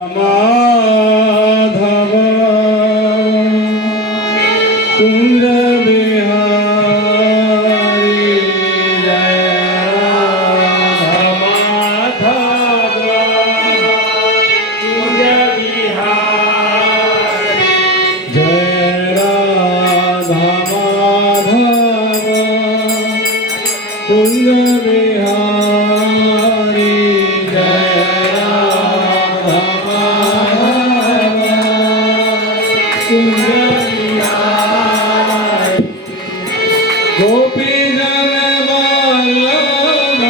माधव कुंज बिहारी जय माधव कुंज बिहारी जय राधा माधव कुंज बिहारी गोपी जन वल्लभ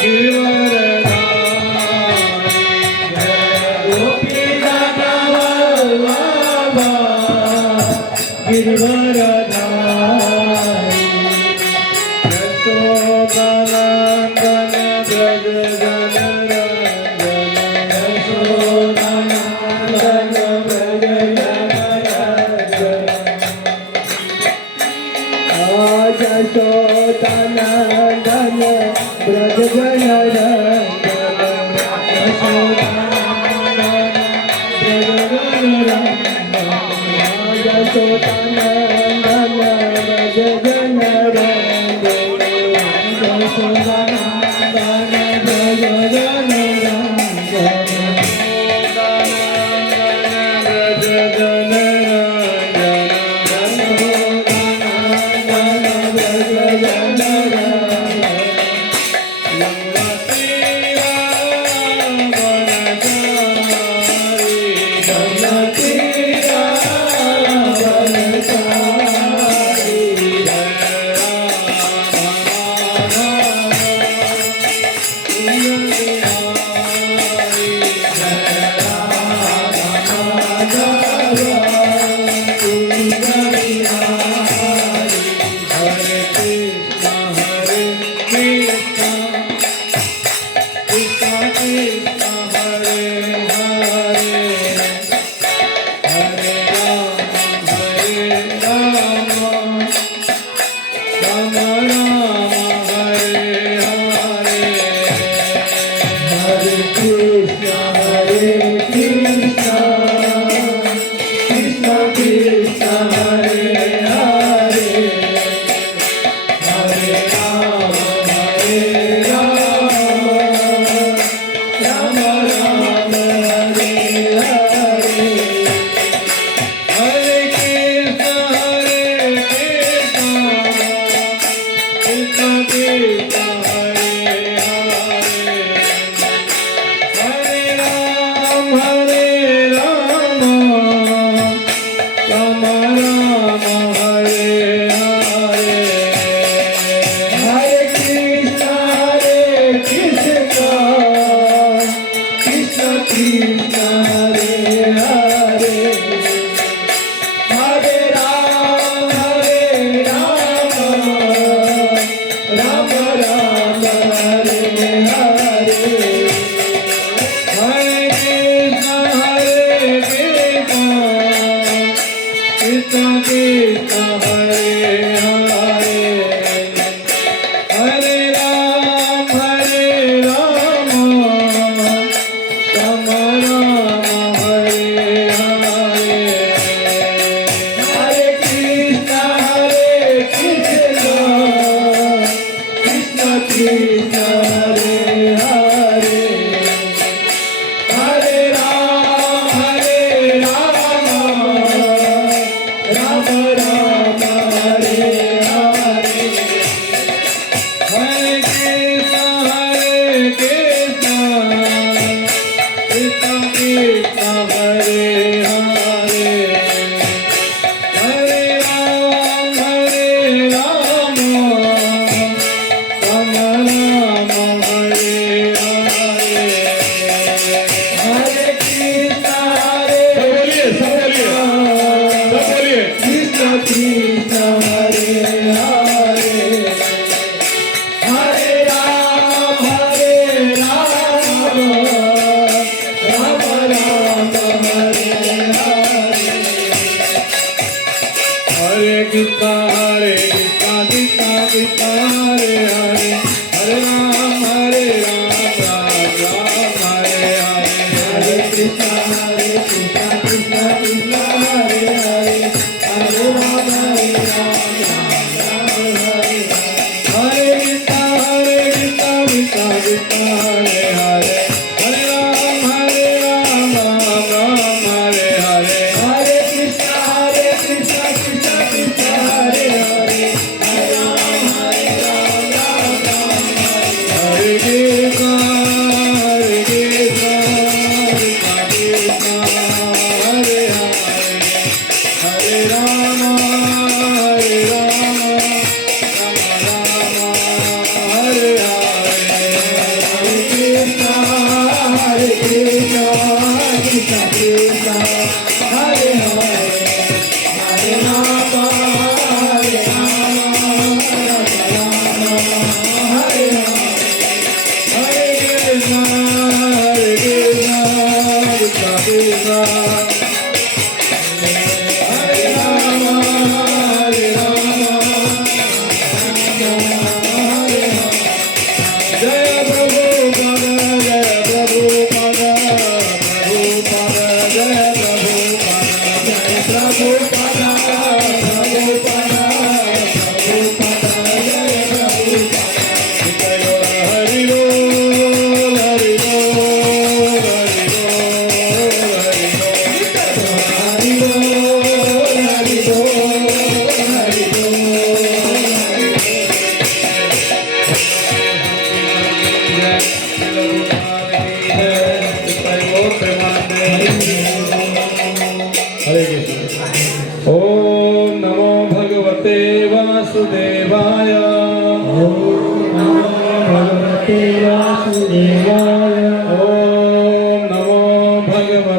गिरवरधारी गोपी जन वल्लभ गिरवरधारी यशोदानंदन ब्रज जन रंजन यशोदानंदन ब्रज जन यशोदानंदन ब्रज जन Hare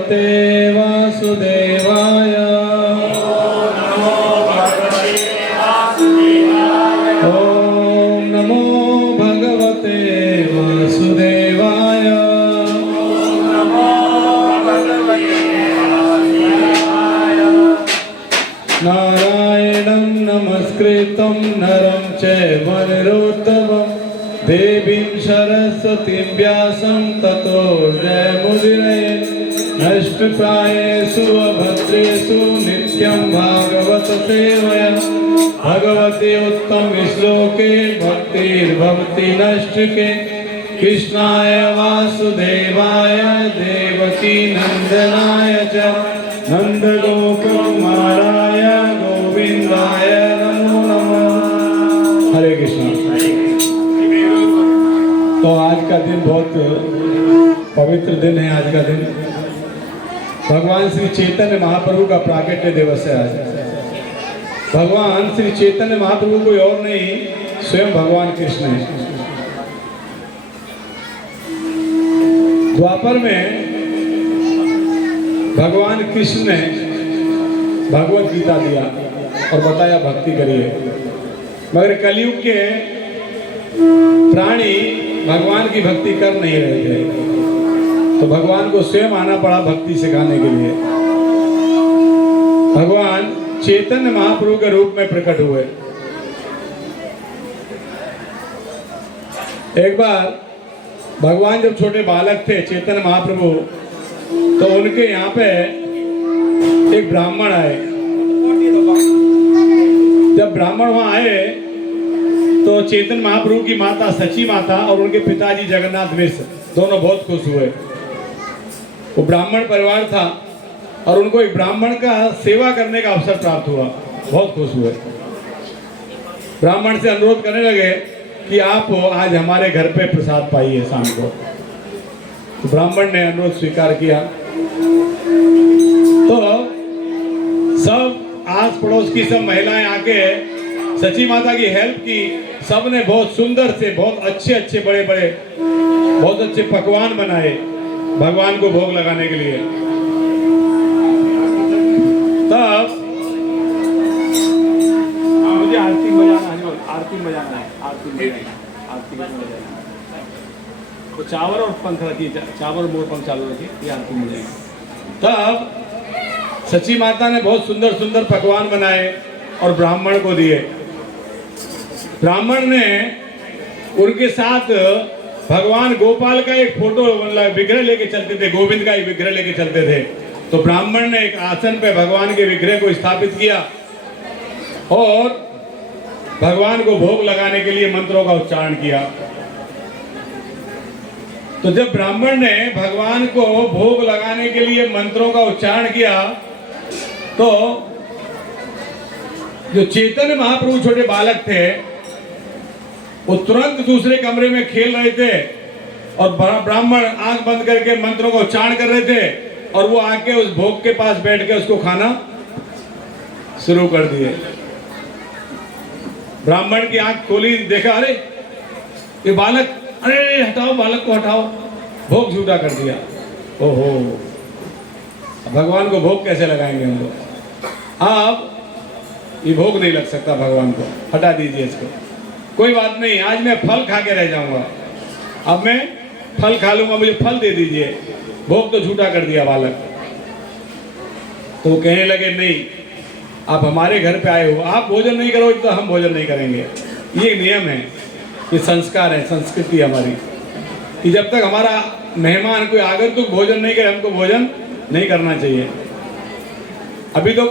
भगवते वासुदेवाय। ओम नमो भगवते वासुदेवाय। नारायणं नमस्कृतं नरं चैव नरोत्तमं देवीं सरस्वतीं व्यासं ततो जयमुदीरये। नष्टप्रायेषु अभद्रेषु नित्यं भागवत सेवया। भगवते उत्तम श्लोके भक्तिर्भवति नष्टके। कृष्णाय वासुदेवाय देवकी नंदनाय च नंदगोपकुमाराय गोविंदाय नमो नमः। हरे कृष्ण। तो आज का दिन बहुत पवित्र दिन है। आज का दिन भगवान श्री चैतन्य महाप्रभु का प्राकट्य दिवस है। आज भगवान श्री चैतन्य महाप्रभु कोई और नहीं, स्वयं भगवान कृष्ण है। द्वापर में भगवान कृष्ण ने भगवत गीता दिया और बताया भक्ति करिए, मगर कलयुग के प्राणी भगवान की भक्ति कर नहीं रहे थे, तो भगवान को स्वयं आना पड़ा भक्ति सिखाने के लिए। भगवान चैतन्य महाप्रभु के रूप में प्रकट हुए। एक बार भगवान जब छोटे बालक थे चैतन्य महाप्रभु, तो उनके यहाँ पे एक ब्राह्मण आए। जब ब्राह्मण वहां आए तो चैतन्य महाप्रभु की माता सची माता और उनके पिताजी जगन्नाथ मिश्र दोनों बहुत खुश हुए। वो ब्राह्मण परिवार था और उनको एक ब्राह्मण का सेवा करने का अवसर प्राप्त हुआ, बहुत खुश हुए। ब्राह्मण से अनुरोध करने लगे कि आप आज हमारे घर पे प्रसाद पाइए शाम को। तो ब्राह्मण ने अनुरोध स्वीकार किया। तो सब आस पड़ोस की सब महिलाएं आके सची माता की हेल्प की। सबने बहुत सुंदर से बहुत अच्छे बड़े बहुत अच्छे पकवान बनाए भगवान को भोग लगाने के लिए। तब मुझे आरती बजाना है, आरती बजाना है, आरती बजाना। तो चावल और पंख रखिए, चावल और मोर पंख चालू रखिए, ये आरती में जाएगी। तब सची माता ने बहुत सुंदर पकवान बनाए और ब्राह्मण को दिए। ब्राह्मण ने उनके साथ भगवान गोपाल का एक फोटो विग्रह लेके चलते थे, गोविंद का एक विग्रह लेके चलते थे। तो ब्राह्मण ने एक आसन पे भगवान के विग्रह को स्थापित किया और भगवान को भोग लगाने के लिए मंत्रों का उच्चारण किया। तो जब ब्राह्मण ने भगवान को भोग लगाने के लिए मंत्रों का उच्चारण किया, तो जो चैतन्य महाप्रभु छोटे बालक थे वो तुरंत दूसरे कमरे में खेल रहे थे और ब्राह्मण आंख बंद करके मंत्रों का उच्चारण कर रहे थे और वो आके उस भोग के पास बैठ के उसको खाना शुरू कर दिए। ब्राह्मण की आंख खोली, देखा अरे ये बालक, अरे हटाओ बालक को हटाओ, भोग झूठा कर दिया। ओहो, भगवान को भोग कैसे लगाएंगे हम लोग? आप ये भोग नहीं लग सकता भगवान को, हटा दीजिए इसको। कोई बात नहीं, आज मैं फल खा के रह जाऊंगा, अब मैं फल खा लूंगा, मुझे फल दे दीजिए। भोग तो झूठा कर दिया बालक। तो वो कहने लगे नहीं, आप हमारे घर पे आए हो, आप भोजन नहीं करोगे तो हम भोजन नहीं करेंगे। ये नियम है, ये संस्कार है, संस्कृति हमारी कि जब तक हमारा मेहमान कोई आगंतुक भोजन नहीं करे, हमको भोजन नहीं करना चाहिए। अभी तो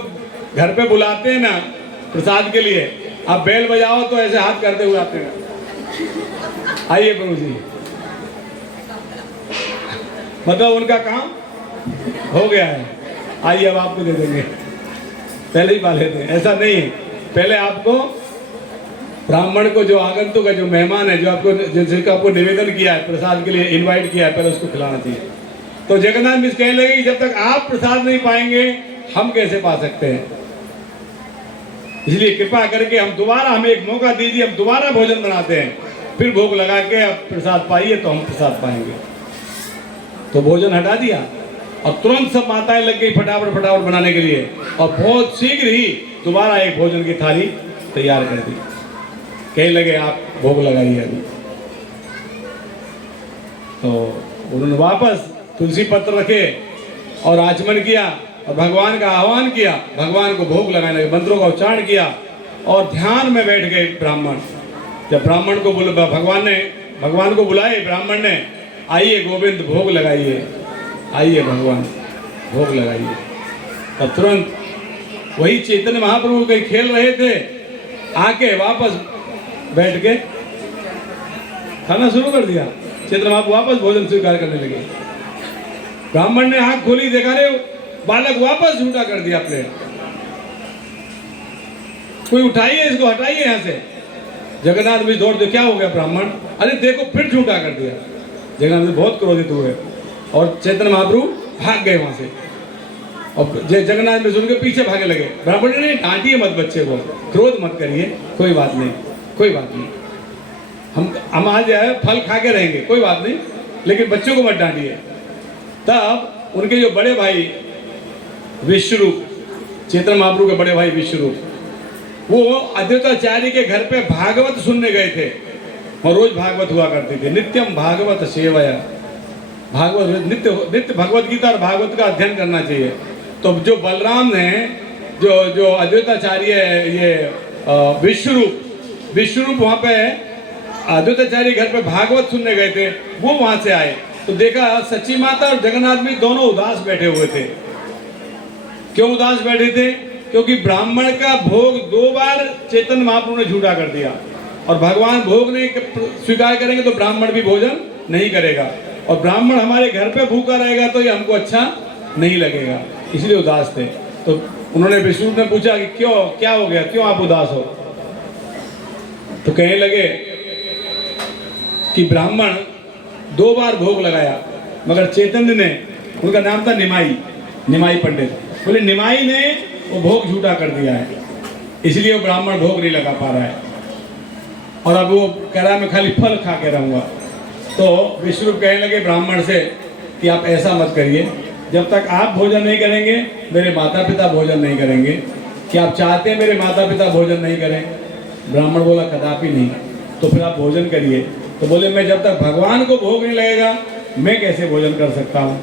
घर पे बुलाते हैं ना प्रसाद के लिए, आप बेल बजाओ तो ऐसे हाथ करते हुए आते हैं, आइए प्रभु जी, मतलब उनका काम हो गया है, आइए अब आपको दे देंगे। पहले ही पा लेते हैं, ऐसा नहीं है। पहले आपको ब्राह्मण को, जो आगंतुक है, जो मेहमान है, जो आपको जिसका आपको निवेदन किया है, प्रसाद के लिए इनवाइट किया है, पहले उसको खिलाना चाहिए। तो जगन्नाथ मिश्र कहने लगे कि जब तक आप प्रसाद नहीं पाएंगे हम कैसे पा सकते हैं, इसलिए कृपा करके हमें एक मौका दीजिए, हम दोबारा भोजन बनाते हैं, फिर भोग लगा के आप प्रसाद पाइए तो हम प्रसाद पाएंगे। तो भोजन हटा दिया और तुरंत सब माताएं लग गई फटाफट फटाफट बनाने के लिए, और बहुत शीघ्र ही दोबारा एक भोजन की थाली तैयार कर दी। कहने लगे आप भोग लगाइए अभी। तो उन्होंने वापस तुलसी पत्र रखे और आचमन किया और भगवान का आह्वान किया, भगवान को भोग लगाने लगे, मंत्रों का उच्चारण किया और ध्यान में बैठ गए ब्राह्मण। जब ब्राह्मण को भगवान को बुलाए ब्राह्मण ने, आइए गोविंद भोग लगाइए, आइए भगवान भोग लगाइए। तब तुरंत वही चैतन्य महाप्रभु कहीं खेल रहे थे, आके वापस बैठ के खाना शुरू कर दिया। चैतन्य महाप्रभु वापस भोजन स्वीकार करने लगे। ब्राह्मण ने आंख खोली, देखा रे बालक वापस झूठा कर दिया प्लेट। कोई उठाइए इसको, हटाइए यहां से। जगन्नाथ भी दौड़ दे, क्या हो गया ब्राह्मण? अरे देखो फिर झूठा कर दिया। जगन्नाथ भी बहुत क्रोधित हुए और चैतन्य महाप्रभु भाग गए वहां से। और जगन्नाथ भी सुन के पीछे भागे लगे। ब्राह्मण ने डांटिए मत बच्चे को, क्रोध मत करिए, कोई बात नहीं, कोई बात नहीं, हम आज फल खा के रहेंगे, कोई बात नहीं, लेकिन बच्चों को मत डांटिए। तब उनके जो बड़े भाई विश्वरूप, चैतन्य महाप्रभु के बड़े भाई विश्वरूप, वो अद्वैताचार्य के घर पे भागवत सुनने गए थे। और रोज भागवत हुआ करती थी, नित्यम भागवत सेवया, भागवत नित्य भगवत गीता और भागवत का अध्ययन करना चाहिए। तो जो बलराम ने जो अद्वैताचार्य ये विश्वरूप वहाँ पे अद्वैताचार्य घर पे भागवत सुनने गए थे, वो वहाँ से आए तो देखा सच्ची माता और जगन्नाथ भी दोनों उदास बैठे हुए थे। क्यों उदास बैठे थे? क्योंकि ब्राह्मण का भोग 2 बार चैतन्य महाप्रभु ने झूठा कर दिया, और भगवान भोग नहीं स्वीकार करेंगे तो ब्राह्मण भी भोजन नहीं करेगा, और ब्राह्मण हमारे घर पे भूखा रहेगा तो ये हमको अच्छा नहीं लगेगा, इसलिए उदास थे। तो उन्होंने विष्णु ने पूछा कि क्यों, क्या हो गया, क्यों आप उदास हो? तो कहने लगे कि ब्राह्मण 2 बार भोग लगाया, मगर चैतन्य ने, उनका नाम था निमाई पंडित, बोले निमाई ने वो भोग झूठा कर दिया है, इसलिए वो ब्राह्मण भोग नहीं लगा पा रहा है, और अब वो कह रहा है मैं खाली फल खा के रहूंगा। तो विष्णु कहने लगे ब्राह्मण से कि आप ऐसा मत करिए, जब तक आप भोजन नहीं करेंगे मेरे माता पिता भोजन नहीं करेंगे। कि आप चाहते हैं मेरे माता पिता भोजन नहीं करें? ब्राह्मण बोला कदापि नहीं। तो फिर आप भोजन करिए। तो बोले मैं जब तक भगवान को भोग नहीं लगेगा मैं कैसे भोजन कर सकता हूँ?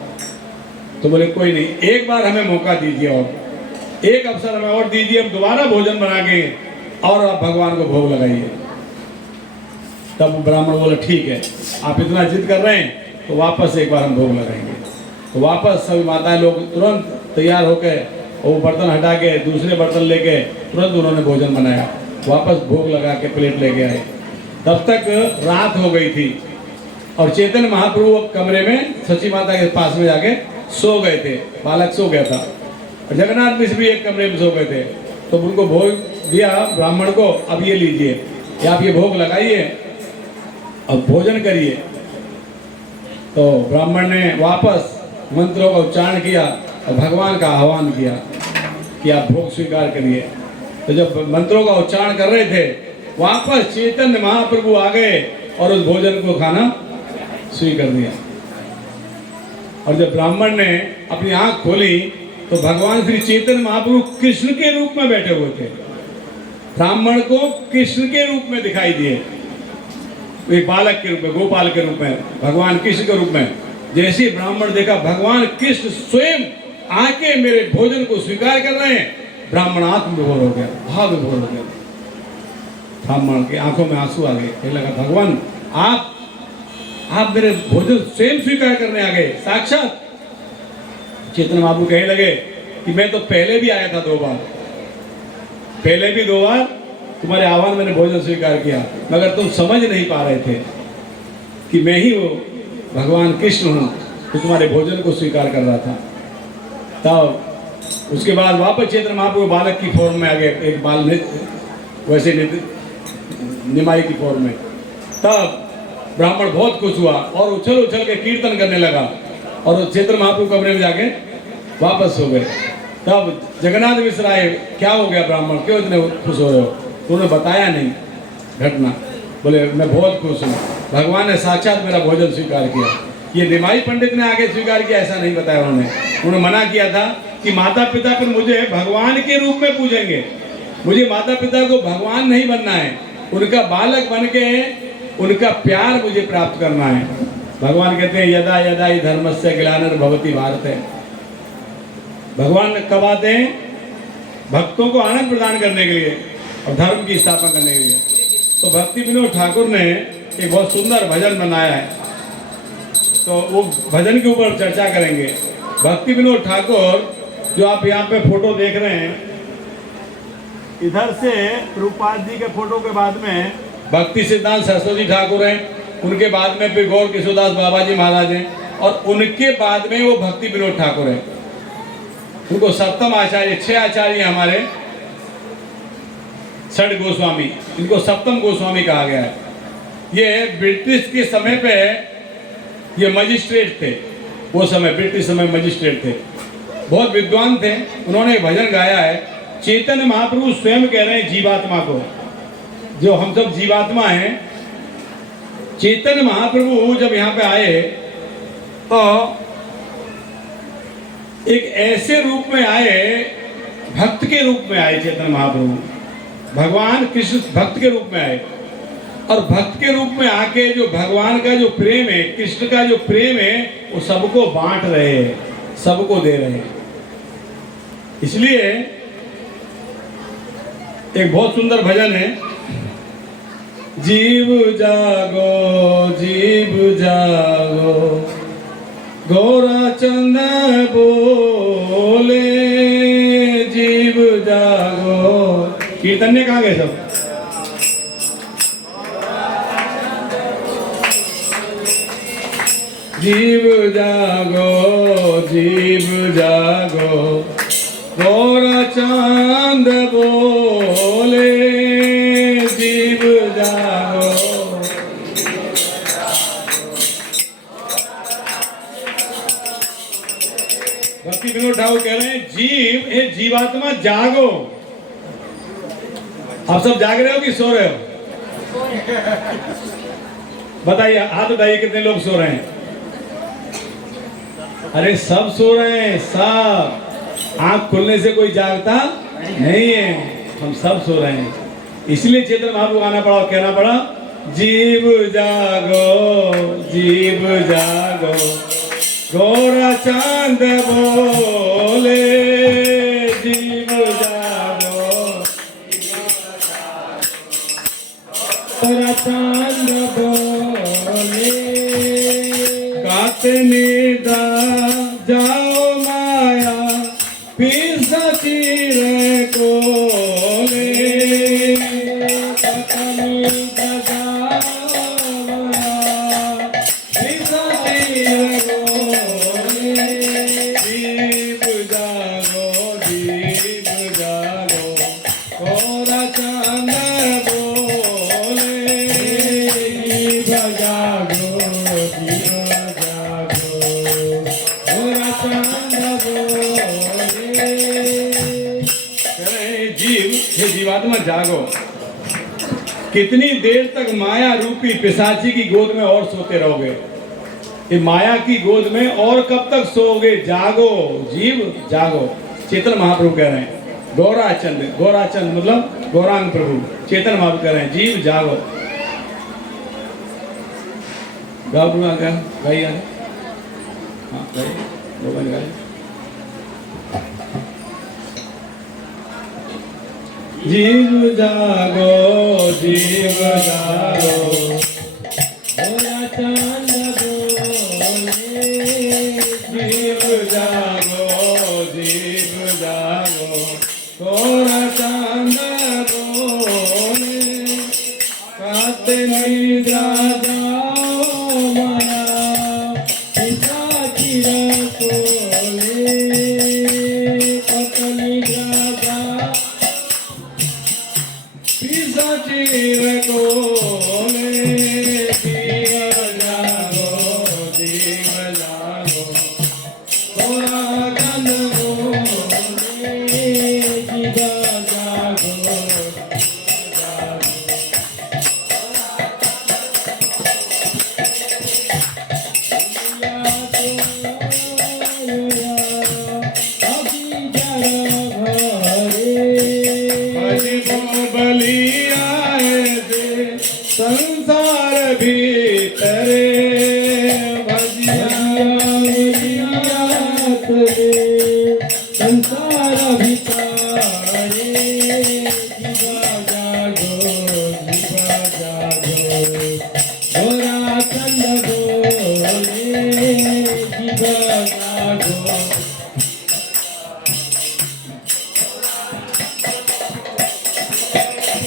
तो बोले कोई नहीं, एक बार हमें मौका दीजिए, और एक अवसर हमें और दीजिए, हम दोबारा भोजन बना के और आप भगवान को भोग लगाइए। तब ब्राह्मण बोला ठीक है, आप इतना जिद कर रहे हैं तो वापस एक बार हम भोग लगाएंगे। तो वापस सभी माताएं लोग तुरंत तैयार होकर वो बर्तन हटा के दूसरे बर्तन लेके तुरंत उन्होंने भोजन बनाया, वापस भोग लगा के प्लेट लेके आए। तब तक रात हो गई थी और चैतन्य महाप्रभु कमरे में सची माता के पास में जाके सो गए थे। बालक सो गया था और जगन्नाथ मिश्र भी एक कमरे में सो गए थे। तो उनको भोग दिया ब्राह्मण को, अब ये लीजिए, या आप ये भोग लगाइए अब भोजन करिए। तो ब्राह्मण ने वापस मंत्रों का उच्चारण किया और भगवान का आह्वान किया कि आप भोग स्वीकार करिए। तो जब मंत्रों का उच्चारण कर रहे थे वापस चैतन्य महाप्रभु आ गए और उस भोजन को खाना स्वीकार दिया। और जब ब्राह्मण ने अपनी आंख खोली तो भगवान श्री चैतन्य महाप्रभु कृष्ण के रूप में बैठे हुए थे। ब्राह्मण को कृष्ण के रूप में दिखाई दिए, एक बालक के रूप में, गोपाल के रूप में, भगवान कृष्ण के रूप में। जैसे ब्राह्मण देखा भगवान कृष्ण स्वयं आके मेरे भोजन को स्वीकार कर रहे हैं, ब्राह्मण आत्मविभोर हो गया, भाव विभोर हो गया। ब्राह्मण की आंखों में आंसू आ गए, कहने लगा भगवान आप मेरे भोजन स्वयं स्वीकार करने आ गए साक्षात। चैतन्य महाप्रभु कहने लगे कि मैं तो पहले भी आया था 2 बार, पहले भी 2 बार तुम्हारे आह्वान मैंने भोजन स्वीकार किया, मगर तुम समझ नहीं पा रहे थे कि मैं ही वो भगवान कृष्ण हूँ तो तुम्हारे भोजन को स्वीकार कर रहा था। तब उसके बाद वापस चैतन्य महाप्रभु बालक की फॉर्म में आ गए, एक बाल वैसे निमाई की फॉर्म में। तब ब्राह्मण बहुत खुश हुआ और उछल उछल के कीर्तन करने लगा और चैतन्य महाप्रभु कमरे में जाके वापस हो गए। तब जगन्नाथ मिश्र आए, क्या हो गया ब्राह्मण, क्यों इतने खुश हो रहे हो? तो उन्होंने बताया नहीं घटना। बोले मैं बहुत खुश हूँ, भगवान ने साक्षात मेरा भोजन स्वीकार किया। ये निमाई पंडित ने आगे स्वीकार किया, ऐसा नहीं बताया उन्होंने मना किया था कि माता पिता पर मुझे भगवान के रूप में पूजेंगे, मुझे माता पिता को भगवान नहीं बनना है, उनका बालक बन के उनका प्यार मुझे प्राप्त करना है। भगवान कहते हैं यदा यदा ही धर्मस्य ग्लानिर्भवति भारत है। भगवान कब आते हैं? भक्तों को आनंद प्रदान करने के लिए और धर्म की स्थापना करने के लिए। तो भक्ति विनोद ठाकुर ने एक बहुत सुंदर भजन बनाया है, तो वो भजन के ऊपर चर्चा करेंगे। भक्ति विनोद ठाकुर जो आप यहाँ पे फोटो देख रहे हैं, इधर से रूपपाल जी के फोटो के बाद में भक्ति सिद्धांत सरस्वती ठाकुर हैं, उनके बाद में फिर गौर किशोरदास बाबा जी महाराज हैं, और उनके बाद में वो भक्ति विनोद ठाकुर हैं। उनको सप्तम आचार्य, 6 आचार्य हमारे, षड गोस्वामी, इनको सप्तम गोस्वामी कहा गया है। ये ब्रिटिश के समय पे ये मजिस्ट्रेट थे, वो समय ब्रिटिश समय मजिस्ट्रेट थे, बहुत विद्वान थे। उन्होंने एक भजन गाया है, चैतन्य महाप्रभु स्वयं कह रहे हैं जीवात्मा को, जो हम सब जीवात्मा हैं। चैतन्य महाप्रभु जब यहाँ पे आए तो एक ऐसे रूप में आए, भक्त के रूप में आए। चैतन्य महाप्रभु भगवान कृष्ण भक्त के रूप में आए, और भक्त के रूप में आके जो भगवान का जो प्रेम है, कृष्ण का जो प्रेम है, वो सबको बांट रहे हैं, सबको दे रहे हैं। इसलिए एक बहुत सुंदर भजन है, जीव जागो जीव जागो गौरा चंद बोले, जीव जागो। कीर्तन्य कहाँ गए सब? जीव जागो जीव जागो गौरा चांद बोले, जीव जागो। भक्ति विनोद ठाकुर कह रहे हैं जीव, हे जीवात्मा जागो। आप सब जाग रहे हो कि सो रहे हो? बताइए, हाथ उठाइए कितने लोग सो रहे हैं? अरे सब सो रहे हैं, सब। आंख खुलने से कोई जागता नहीं है, हम सब सो रहे हैं। इसलिए चैतन्य महाप्रभु गाना पड़ा, कहना पड़ा, जीव जागो जीव जागो गौरा चांद बोले, जीव जागो गौरा चांद बोले, गाते निदा जाओ माया पिसाचिर कोले, जीवात्मा जागो। कितनी देर तक माया रूपी पिशाची की गोद में और सोते रहोगे? ये माया की गोद में और कब तक सोओगे? जागो जीव जागो। चैतन्य महाप्रभु कह रहे हैं, गौराचंद, गौराचंद मतलब गौरांग प्रभु। चैतन्य महाप्रभु कह रहे हैं जीव जागो। गाओ आ गया, गाइए, हाँ गाइए, गाइए। जीव जागो जीव जागो गौरा चांद बोले, जीव जागो जीव जागो गौरा चांद बोले, काते निद्रा जाओ माया पिशाचिर कोले, काते निद्रा जाओ पिशाचिर कोले, जीव जागो जीव जागो गौरा चांद बोले, जीव जागो जागो।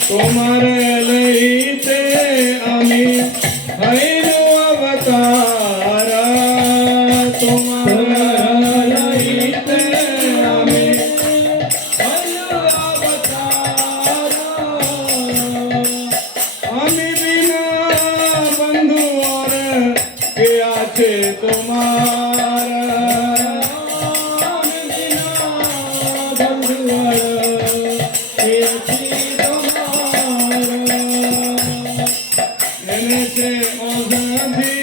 तुम्हारे लईते आम्ही हैनो अवतारा तुम्हारे लईते आम्ही हैनो अवतारा आम्ही बिना बंधु और के आछे तुम्हारा आम्ही बिना बंधु और के आछे से औषधि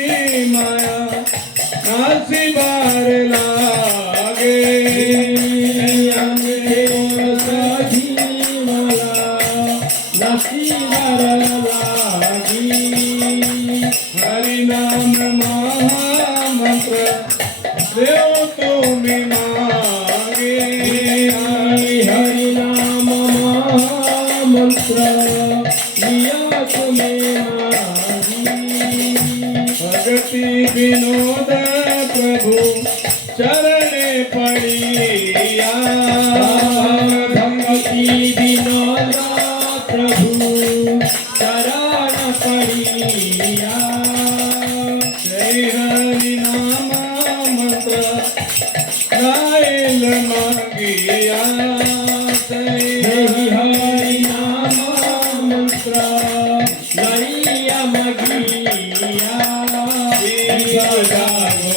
माया नासी बार लागे औषधि माया नासी बार लागी हरि नाम महामंत्र देव तुम्हें मांगे हरि नाम महामंत्र लिया तुम्हें भक्ति विनोद प्रभु चरणे पड़िया भक्ति विनोद प्रभु चरण पड़िया जय हरि नाम मंत्र गायल मांगिया जय हरि नाम मंत्र गाया मगिया जागो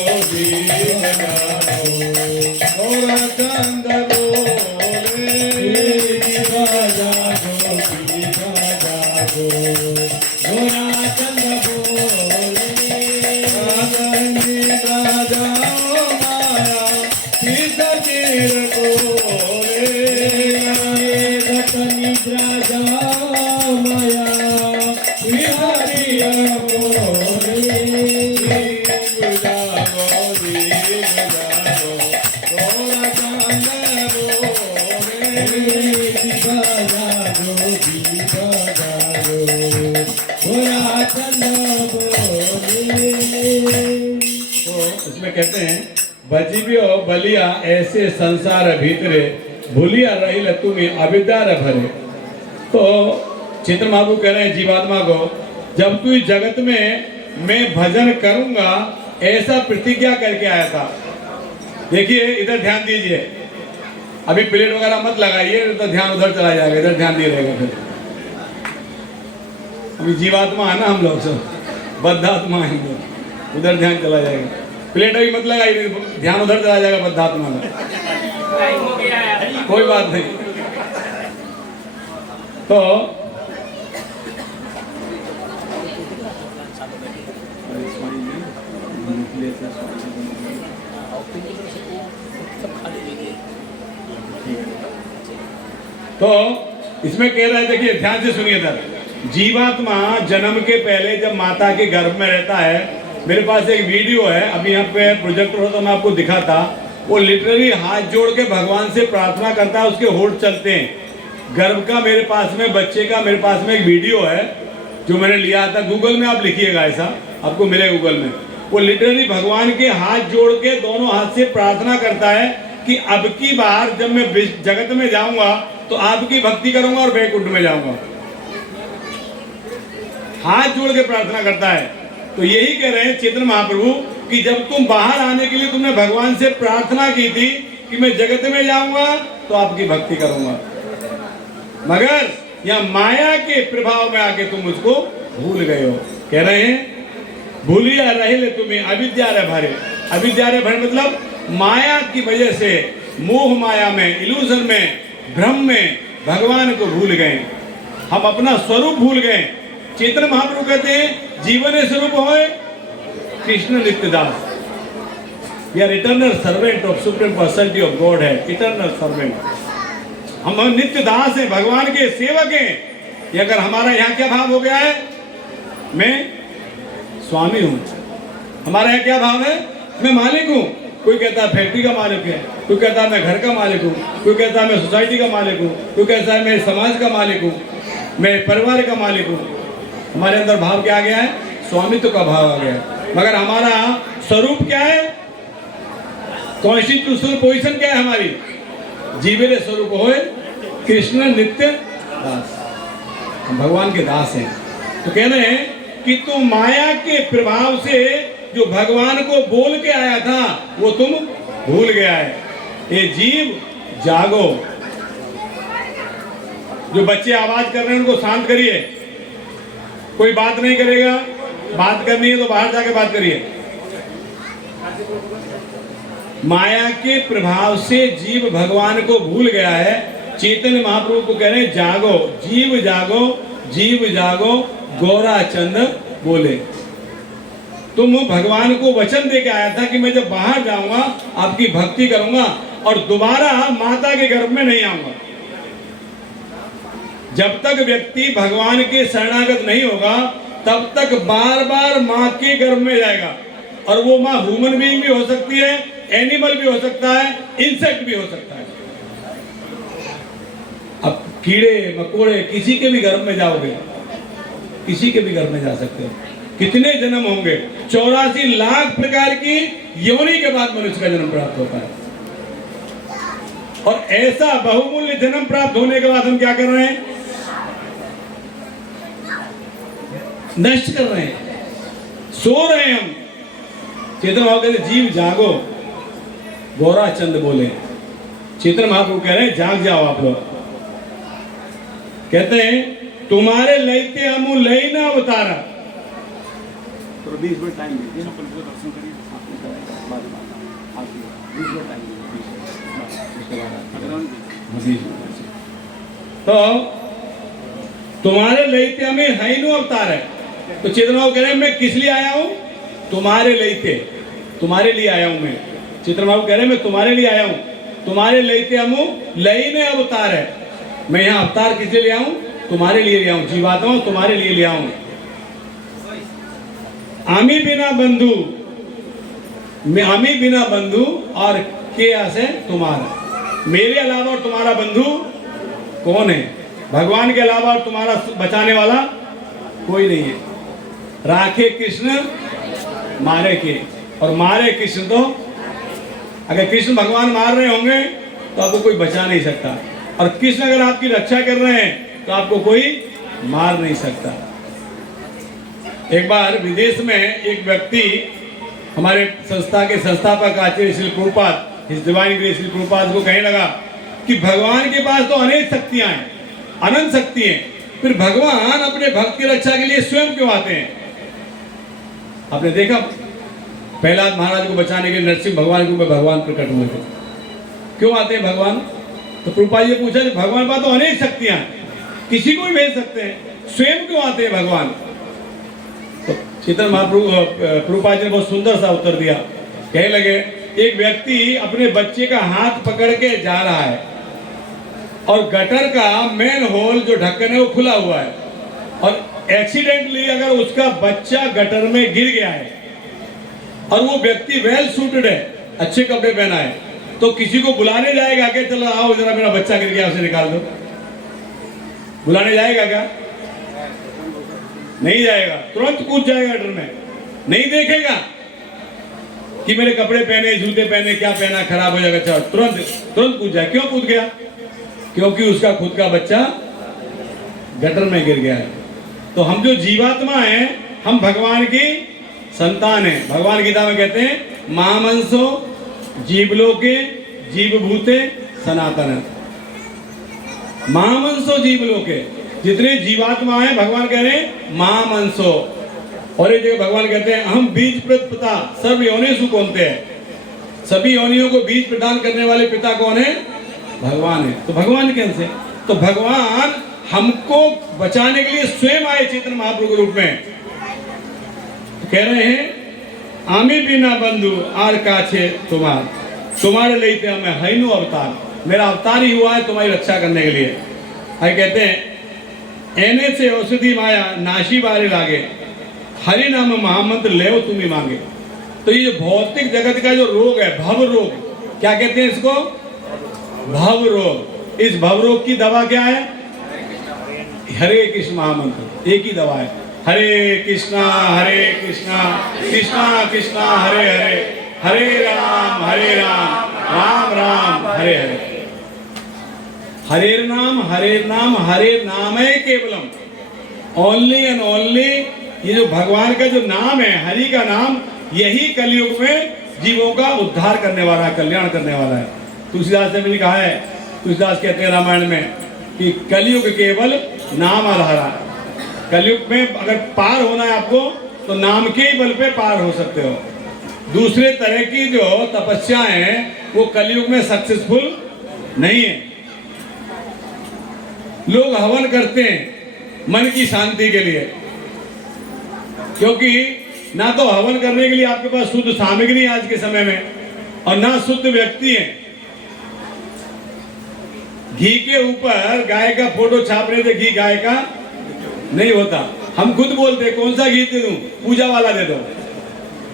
गौरा चंद बोले जागो गौरा चंद बोले राजा माया तीर बोले राजा माया हरिया बोले इसमें कहते हैं बजीबियो बलिया ऐसे संसार भीतरे भूलिया रही तुम्हें अविद्या भरे। तो चित्र महाप्रभु कह रहे हैं जीवात्मा को, जब तू इस जगत में मैं भजन करूंगा ऐसा प्रतिज्ञा करके आया था। देखिए इधर ध्यान दीजिए, अभी प्लेट वगैरह मत लगाइए तो ध्यान उधर चला जाएगा, इधर ध्यान दिए रहेगा। फिर अभी जीवात्मा है ना हम लोग सब, बद्धात्मा है, उधर ध्यान चला जाएगा। प्लेट अभी मत लगाइए, ध्यान उधर चला जाएगा बद्धात्मा में। कोई बात नहीं। तो इसमें कह रहे थे कि ध्यान से सुनिए सर, जीवात्मा जन्म के पहले जब माता के गर्भ में रहता है, मेरे पास एक वीडियो है, अभी यहाँ पे प्रोजेक्टर हो तो मैं आपको दिखाता, वो लिटरली हाथ जोड़ के भगवान से प्रार्थना करता है, उसके होठ चलते हैं। गर्भ का मेरे पास में, बच्चे का मेरे पास में एक वीडियो है जो मैंने लिया था, गूगल में आप लिखिएगा, ऐसा आपको मिले गूगल में। वो लिटरली भगवान के हाथ जोड़ के दोनों हाथ से प्रार्थना करता है कि अब की बार जब मैं जगत में जाऊंगा तो आपकी भक्ति करूंगा और वैकुंठ में जाऊंगा। हाथ जोड़ के प्रार्थना करता है। तो यही कह रहे हैं चैतन्य महाप्रभु कि जब तुम बाहर आने के लिए तुमने भगवान से प्रार्थना की थी कि मैं जगत में जाऊंगा तो आपकी भक्ति करूंगा, मगर यहाँ माया के प्रभाव में आके तुम उसको भूल गए हो। कह रहे हैं भूलिया रहे तुम्हें अविद्या रे भरे। अविद्या रे भरे मतलब माया की वजह से, मोह माया में, इल्यूजन में, भ्रम में भगवान को भूल गए, हम अपना स्वरूप भूल गए। चैतन्य महाप्रभु कहते हैं जीवन स्वरूप होए कृष्ण नित्यदास, we are eternal servant of supreme personality of God है, इटर्नल सर्वेंट। हम नित्य दास हैं, भगवान के सेवक हैं। ये अगर हमारा यहाँ क्या भाव हो गया है, मैं स्वामी हूँ, हमारा यहाँ क्या भाव है, मैं मालिक हूँ। कोई कहता है फैक्ट्री का मालिक है, कोई कहता है मैं घर का मालिक हूँ, कोई कहता है मैं सोसाइटी का मालिक हूँ, कोई कहता है मैं समाज का मालिक हूँ, मैं परिवार का मालिक हूँ। हमारे अंदर भाव क्या आ गया है, स्वामित्व का भाव आ गया है। मगर हमारा स्वरूप क्या है, कॉन्स्टिट्यूशनल पोजीशन क्या है हमारी? जीवेरे स्वरूप होए कृष्ण नित्य दास, हम भगवान के दास हैं। तो कह रहे हैं कि तुम माया के प्रभाव से जो भगवान को बोल के आया था वो तुम भूल गया है। ये जीव जागो। जो बच्चे आवाज कर रहे हैं उनको शांत करिए। कोई बात नहीं करेगा, बात करनी है तो बाहर जाके बात करिए। माया के प्रभाव से जीव भगवान को भूल गया है। चैतन्य महाप्रभु को कह रहे हैं जागो, जीव जागो, जीव जागो, गौरा चंद बोले। तुम भगवान को वचन दे के आया था कि मैं जब बाहर जाऊंगा आपकी भक्ति करूंगा और दोबारा माता के गर्भ में नहीं आऊंगा। जब तक व्यक्ति भगवान के शरणागत नहीं होगा तब तक बार बार माँ के गर्भ में जाएगा। और वो माँ ह्यूमन बीइंग भी हो सकती है, एनिमल भी हो सकता है, इंसेक्ट भी हो सकता है। अब कीड़े मकोड़े किसी के भी गर्भ में जाओगे, किसी के भी गर्भ में जा सकते हो। कितने जन्म होंगे? 84 लाख प्रकार की योनि के बाद मनुष्य का जन्म प्राप्त होता है। और ऐसा बहुमूल्य जन्म प्राप्त होने के बाद हम क्या कर रहे हैं? नष्ट कर रहे हैं, सो रहे हैं हम। चेतन महाप्रभु कहते जीव जागो, गौरा चंद बोले। चेतन महाप्रभु कह रहे हैं जाग जाओ आप लोग। कहते हैं तुम्हारे लैते हमू लई ना अवतारा। तो 20 मिनट टाइम दीजिए, दर्शन करिए। तो तुम्हारे लैते हमें हैनु अवतार है। तो चेतन बाबू कह रहे हैं मैं किस लिए आया हूं? तुम्हारे लैते, तुम्हारे लिए आया हूं मैं। चेतन बाबू कह रहे हैं मैं तुम्हारे लिए आया हूं। तुम्हारे लैते हमू लई ने अवतार है। मैं यहाँ अवतार किस लिए ले आऊं? तुम्हारे लिए ले आऊं। जीवात्मा तुम्हारे लिए ले आऊं। आमी बिना बंधु, आमी बिना बंधु और के आसे तुम्हारा। मेरे अलावा और तुम्हारा बंधु कौन है? भगवान के अलावा और तुम्हारा बचाने वाला कोई नहीं है। राखे कृष्ण मारे के, और मारे कृष्ण तो अगर कृष्ण भगवान मार रहे होंगे तो आपको कोई बचा नहीं सकता। और कृष्ण अगर आपकी रक्षा कर रहे हैं तो आपको कोई मार नहीं सकता। एक बार विदेश में एक व्यक्ति हमारे संस्था के संस्थापक आचार्य Shri Prabhupada, his divine grace Shri Prabhupada को कहने लगा कि भगवान के पास तो अनेक शक्तियां हैं, अनंत शक्ति है, फिर भगवान अपने भक्त की रक्षा के लिए स्वयं क्यों आते हैं? आपने देखा प्रहलाद महाराज को बचाने के लिए नरसिंह भगवान के ऊपर भगवान प्रकट हुए थे। क्यों आते हैं भगवान? तो प्रभुपाद जी पूछा भगवान पास तो अनेक शक्तियां हैं, किसी को भी भेज सकते हैं, स्वयं क्यों आते हैं भगवान? तो चेतन महाप्रभु प्रभुपाद जी ने बहुत सुंदर सा उत्तर दिया। कहने लगे एक व्यक्ति अपने बच्चे का हाथ पकड़ के जा रहा है और गटर का मेन होल जो ढक्कन है वो खुला हुआ है, और एक्सीडेंटली अगर उसका बच्चा गटर में गिर गया है और वो व्यक्ति वेल सूटेड है, अच्छे कपड़े पहना है, तो किसी को बुलाने जाएगा क्या? चलो आओ जरा मेरा बच्चा गिर गया, उसे निकाल दो। बुलाने जाएगा क्या? नहीं जाएगा, तुरंत कूद जाएगा गटर में, नहीं देखेगा कि मेरे कपड़े पहने, जूते पहने, क्या पहना, खराब हो जाएगा, अच्छा तुरंत कूद जाए। क्यों कूद गया? क्योंकि उसका खुद का बच्चा गटर में गिर गया है। तो हम जो जीवात्मा हैं, हम भगवान की संतान हैं। भगवान गीता में कहते हैं महामंसो जीवलोके जीवभूते सनातन। महामंसो जीवलोके, जितने जीवात्मा हैं भगवान कह रहे हैं महामंसो। और एक जगह भगवान कहते हैं हम बीज प्रदा सर्व योनिषु कौनते हैं। सभी योनियों को बीज प्रदान करने वाले पिता कौन है? भगवान है। तो भगवान कैसे? तो भगवान हमको बचाने के लिए स्वयं आए चैतन्य महाप्रभु के रूप में। तो कह रहे हैं आमी बिना बंधु आर काछे तुम्हारे लेते हमें हैनु अवतार। मेरा अवतार ही हुआ है तुम्हारी रक्षा करने के लिए। आगे कहते हैं एने से औषधि माया नाशी बारे लागे, हरि नाम महामंत्र लेव तुम्हें मांगे। तो ये भौतिक जगत का जो रोग है, भव रोग, क्या कहते हैं इसको? भव रोग। इस भव रोग की दवा क्या है? हरे कृष्ण महामंत्र, एक ही दवा है। हरे कृष्णा कृष्णा कृष्णा हरे हरे, हरे राम राम राम हरे हरे। हरे नाम हरे नाम है केवलम, ओनली एंड ओनली। ये जो भगवान का जो नाम है, हरि का नाम, यही कलयुग में जीवों का उद्धार करने वाला है, कल्याण करने वाला है। तुलसीदास ने भी कहा है, तुलसीदास कहते हैं रामायण में कि कलयुग केवल नाम आधारा। कलयुग में अगर पार होना है आपको तो नाम के ही बल पे पार हो सकते हो। दूसरे तरह की जो तपस्या है वो कलयुग में सक्सेसफुल नहीं है। लोग हवन करते हैं मन की शांति के लिए, क्योंकि ना तो हवन करने के लिए आपके पास शुद्ध सामग्री है आज के समय में, और ना शुद्ध व्यक्ति है। घी के ऊपर गाय का फोटो छाप रहे थे, घी गाय का नहीं होता। हम खुद बोलते कौन सा घी दे दूं, पूजा वाला दे दो,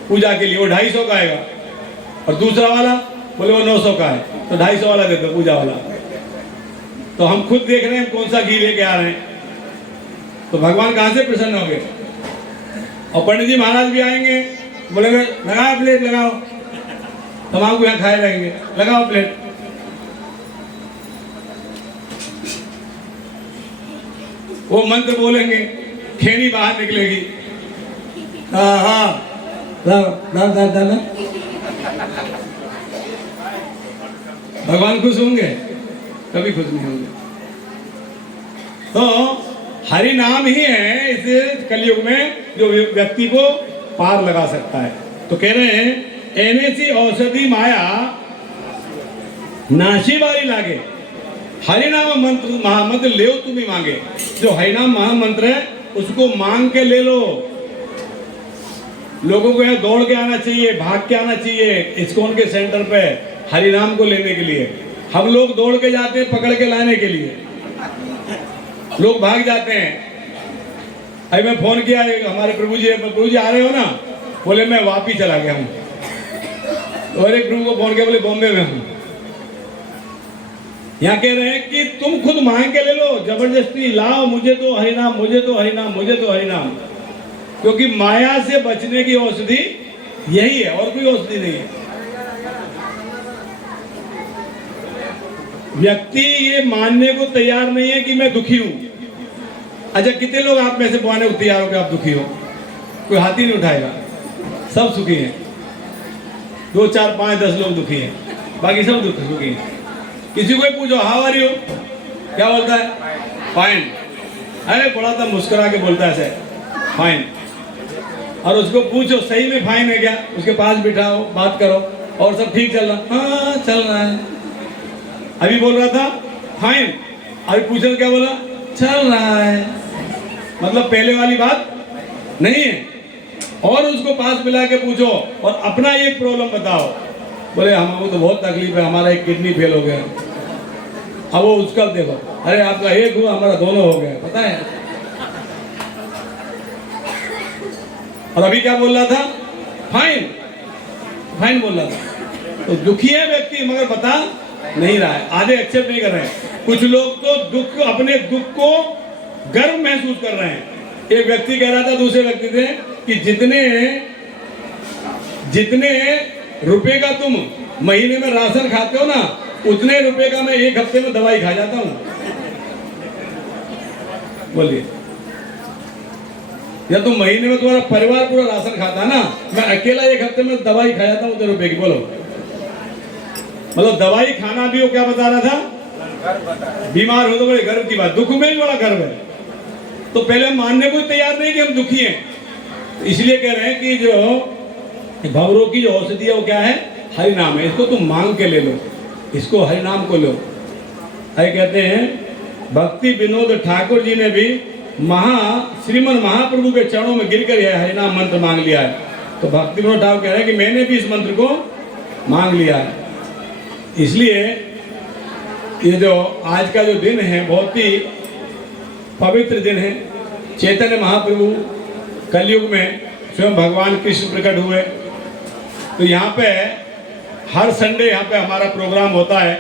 पूजा के लिए वो 250 का आएगा, और दूसरा वाला बोले वो 900 का है, तो 250 वाला दे दो, पूजा वाला। तो हम खुद देख रहे हैं कौन सा घी लेके आ रहे हैं, तो भगवान कहां से प्रसन्न होंगे। और पंडित जी महाराज भी आएंगे, बोलेंगे लगाओ प्लेट लगाओ, तमाकू यहाँ खाए रहेंगे, लगाओ प्लेट। वो मंत्र बोलेंगे, खेनी बाहर निकलेगी, हाँ हाँ भगवान खुश होंगे? कभी खुश नहीं होंगे। तो हरि नाम ही है इस कलयुग में जो व्यक्ति को पार लगा सकता है। तो कह रहे हैं एनेसी औषधि माया नाशी बारी लागे, हरिनाम मंत्र महामंत्र ले तुम ही मांगे। जो हरिनाम महामंत्र है उसको मांग के ले लो। लोगों को यहाँ दौड़ के आना चाहिए, भाग के आना चाहिए इस्कॉन के सेंटर पे हरिनाम को लेने के लिए। हम लोग दौड़ के जाते हैं पकड़ के लाने के लिए, लोग भाग जाते हैं। अभी मैं फोन किया हमारे प्रभु जी आ रहे हो ना, बोले मैं वापिस चला गया हूँ। और एक प्रभु को फोन किया, बोले बॉम्बे में हूँ। यहाँ कह रहे हैं कि तुम खुद मांग के ले लो, जबरदस्ती लाओ, मुझे तो हरिनाम, मुझे तो हरिनाम, मुझे तो हरिनाम। क्योंकि माया से बचने की औषधि यही है, और कोई औषधि नहीं है। व्यक्ति ये मानने को तैयार नहीं है कि मैं दुखी हूं। अच्छा, कितने लोग आप में से मानने को तैयार हो कि आप दुखी हो? कोई हाथ ही नहीं उठाएगा। सब सुखी हैं, 2 4 5 10 लोग दुखी हैं, बाकी सब सुखी हैं। किसी को पूछो हाउ आर यू, क्या बोलता है? फाइन। अरे बड़ा था मुस्कुरा के बोलता है ऐसे, फाइन। और उसको पूछो सही में फाइन है क्या, उसके पास बिठाओ, बात करो, और सब ठीक चल रहा? हाँ चल रहा है। अभी बोल रहा था फाइन, अभी पूछो क्या बोला? चल रहा है। मतलब पहले वाली बात नहीं है। और उसको पास मिला के पूछो और अपना एक प्रॉब्लम बताओ, बोले हमको तो बहुत तकलीफ है, हमारा एक किडनी फेल हो गया। अब वो उसका देखो, अरे आपका एक हुआ, हमारा दोनों हो गया, पता है। और अभी क्या बोल रहा था? फाइन, फाइन बोल रहा था। तो दुखी है व्यक्ति, मगर बता नहीं रहा है, आधे एक्सेप्ट नहीं कर रहे हैं। कुछ लोग तो दुख, अपने दुख को गर्व महसूस कर रहे हैं। एक व्यक्ति कह रहा था दूसरे व्यक्ति से कि जितने रुपए का तुम महीने में राशन खाते हो ना, उतने रुपए का मैं एक हफ्ते में दवाई खा जाता हूं। बोलिए, या तुम महीने में तुम्हारा परिवार पूरा राशन खाता ना, मैं अकेला एक हफ्ते में दवाई खा जाता हूं उतने रुपए की। बोलो, मतलब दवाई खाना भी वो क्या बता रहा था? बीमार हो तो बड़े गर्व की बात, दुख में भी बड़ा गर्व है। तो पहले हम मानने को तैयार नहीं कि हम दुखी हैं। इसलिए कह रहे हैं कि जो भवरों की जो औषधि है वो क्या है? हरि नाम है। इसको तुम मांग के ले लो, इसको हरि नाम को लो। अरे कहते हैं भक्ति विनोद ठाकुर जी ने भी श्रीमन महाप्रभु के चरणों में गिरकर यह हरि नाम मंत्र मांग लिया है। तो भक्ति विनोद ठाकुर कह रहे हैं कि मैंने भी इस मंत्र को मांग लिया है। इसलिए ये जो आज का जो दिन है बहुत ही पवित्र दिन है। चैतन्य महाप्रभु कलयुग में स्वयं भगवान कृष्ण प्रकट हुए। तो यहाँ पे हर संडे यहाँ पे हमारा प्रोग्राम होता है।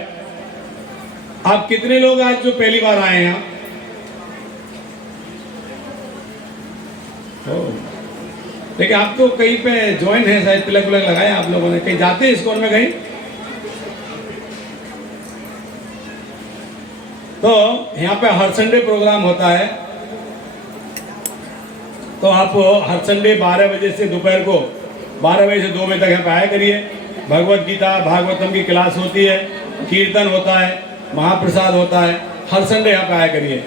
आप कितने लोग आज जो पहली बार आए हैं यहाँ? लेकिन आप तो कहीं पे ज्वाइन है, शायद तिलक विलक लगाया आप लोगों ने, कहीं जाते हैं इस्कॉन में कहीं? तो यहाँ पे हर संडे प्रोग्राम होता है, तो आप हर संडे 12 बजे से दोपहर को 12 बजे से 2 बजे तक यहाँ पे आया करिए। भगवत गीता भागवतम की क्लास होती है, कीर्तन होता है, महाप्रसाद होता है, हर संडे यहाँ पे आया करिए।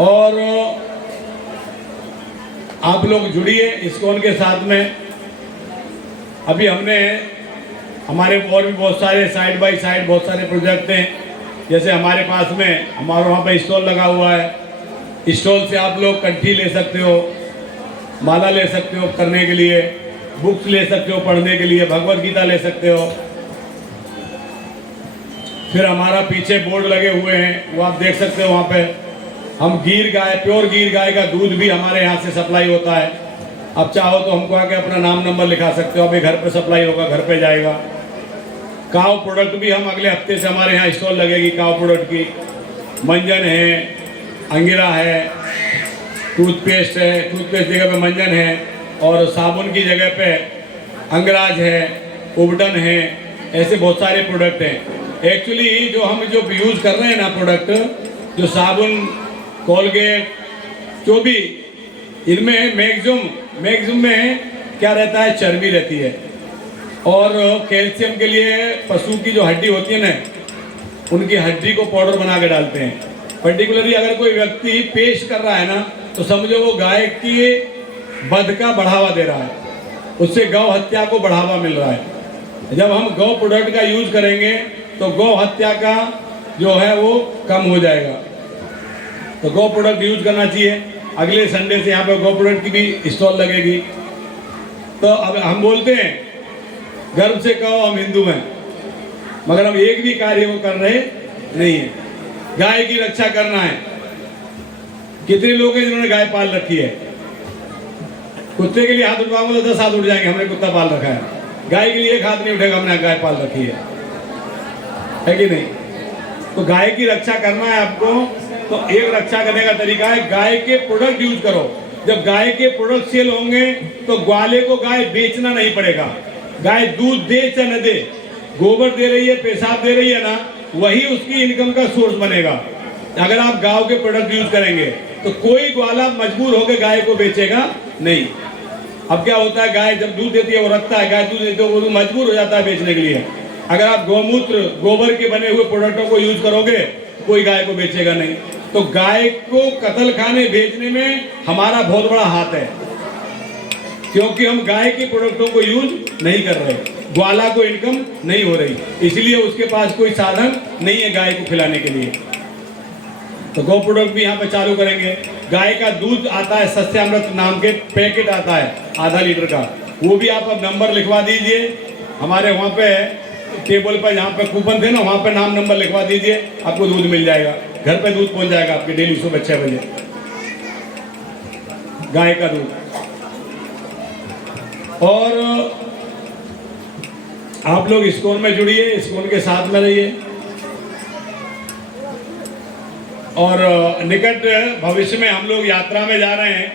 और आप लोग जुड़िए इस्कॉन के साथ में। अभी हमने हमारे और भी बहुत सारे साइड बाय साइड बहुत सारे प्रोजेक्ट हैं। जैसे हमारे पास में हमारे वहाँ पे स्टॉल लगा हुआ है, स्टॉल से आप लोग कंठी ले सकते हो, माला ले सकते हो करने के लिए, बुक्स ले सकते हो पढ़ने के लिए, भगवत गीता ले सकते हो। फिर हमारा पीछे बोर्ड लगे हुए हैं, वो आप देख सकते हो। वहाँ पे हम गिर गाय, प्योर गिर गाय का दूध भी हमारे यहाँ से सप्लाई होता है। अब चाहो तो हमको आके अपना नाम नंबर लिखा सकते हो, अभी घर पे सप्लाई होगा, घर पे जाएगा। काव प्रोडक्ट भी हम अगले हफ्ते से हमारे यहाँ स्टॉल लगेगी काव प्रोडक्ट की। मंजन है, अंगिरा है, टूथपेस्ट है, टूथपेस्ट जगह पे मंजन है, और साबुन की जगह पे अंगराज है, उबटन है, ऐसे बहुत सारे प्रोडक्ट हैं। एक्चुअली जो हम यूज़ कर रहे हैं ना प्रोडक्ट, जो साबुन, कोलगेट, जो भी, इनमें मैक्सिमम में क्या रहता है, चर्बी रहती है। और कैल्शियम के लिए पशु की जो हड्डी होती है ना, उनकी हड्डी को पाउडर बना के डालते हैं। पर्टिकुलरली अगर कोई व्यक्ति पेश कर रहा है ना, तो समझो वो गाय की वध का बढ़ावा दे रहा है, उससे गौ हत्या को बढ़ावा मिल रहा है। जब हम गौ प्रोडक्ट का यूज करेंगे तो गौ हत्या का जो है वो कम हो जाएगा। तो गौ प्रोडक्ट यूज करना चाहिए। अगले संडे से यहाँ पे गौ प्रोडक्ट की भी स्टॉल लगेगी। तो अब हम बोलते हैं गर्व से कहो हम हिंदू हैं, मगर हम एक भी कार्य वो कर रहे नहीं है। गाय की रक्षा करना है। कितने लोग हैं जिन्होंने गाय पाल रखी है? कुत्ते के लिए हाथ उठवाओगे तो 10 हाथ उठ जाएंगे, हमने कुत्ता पाल रखा है। गाय के लिए एक हाथ नहीं उठेगा, हमने गाय पाल रखी है कि नहीं? तो गाय की रक्षा करना है आपको, तो एक रक्षा करने का तरीका है गाय के प्रोडक्ट यूज करो। जब गाय के प्रोडक्ट सेल होंगे तो ग्वाले को गाय बेचना नहीं पड़ेगा। गाय दूध दे चाहे न दे, गोबर दे रही है, पेशाब दे रही है ना, वही उसकी इनकम का सोर्स बनेगा। अगर आप गांव के प्रोडक्ट यूज करेंगे तो कोई ग्वाला मजबूर होकर गाय को बेचेगा नहीं। अब क्या होता है, गाय जब दूध देती है वो रखता है, गाय दूध देती है वो मजबूर हो जाता है बेचने के लिए। अगर आप गौमूत्र, गोबर के बने हुए प्रोडक्टों को यूज करोगे, कोई गाय को बेचेगा नहीं। तो गाय को कत्ल खाने भेजने में हमारा बहुत बड़ा हाथ है, क्योंकि हम गाय के प्रोडक्टों को यूज नहीं कर रहे, ग्वाला को इनकम नहीं हो रही, इसलिए उसके पास कोई साधन नहीं है गाय को खिलाने के लिए। तो गौ प्रोडक्ट भी यहाँ पे चालू करेंगे। गाय का दूध आता है, सस्यामृत नाम के पैकेट आता है आधा लीटर का, वो भी आप अब नंबर लिखवा दीजिए। हमारे वहाँ पे टेबल पर जहाँ पे कूपन थे ना, वहाँ पे नाम नंबर लिखवा दीजिए, आपको दूध मिल जाएगा, घर पे दूध पहुँच जाएगा आपके डेली सुबह 6 बजे गाय का दूध। और आप लोग इस्कॉन में जुड़िए, इस्कॉन के साथ में रहिए, और निकट भविष्य में हम लोग यात्रा में जा रहे हैं।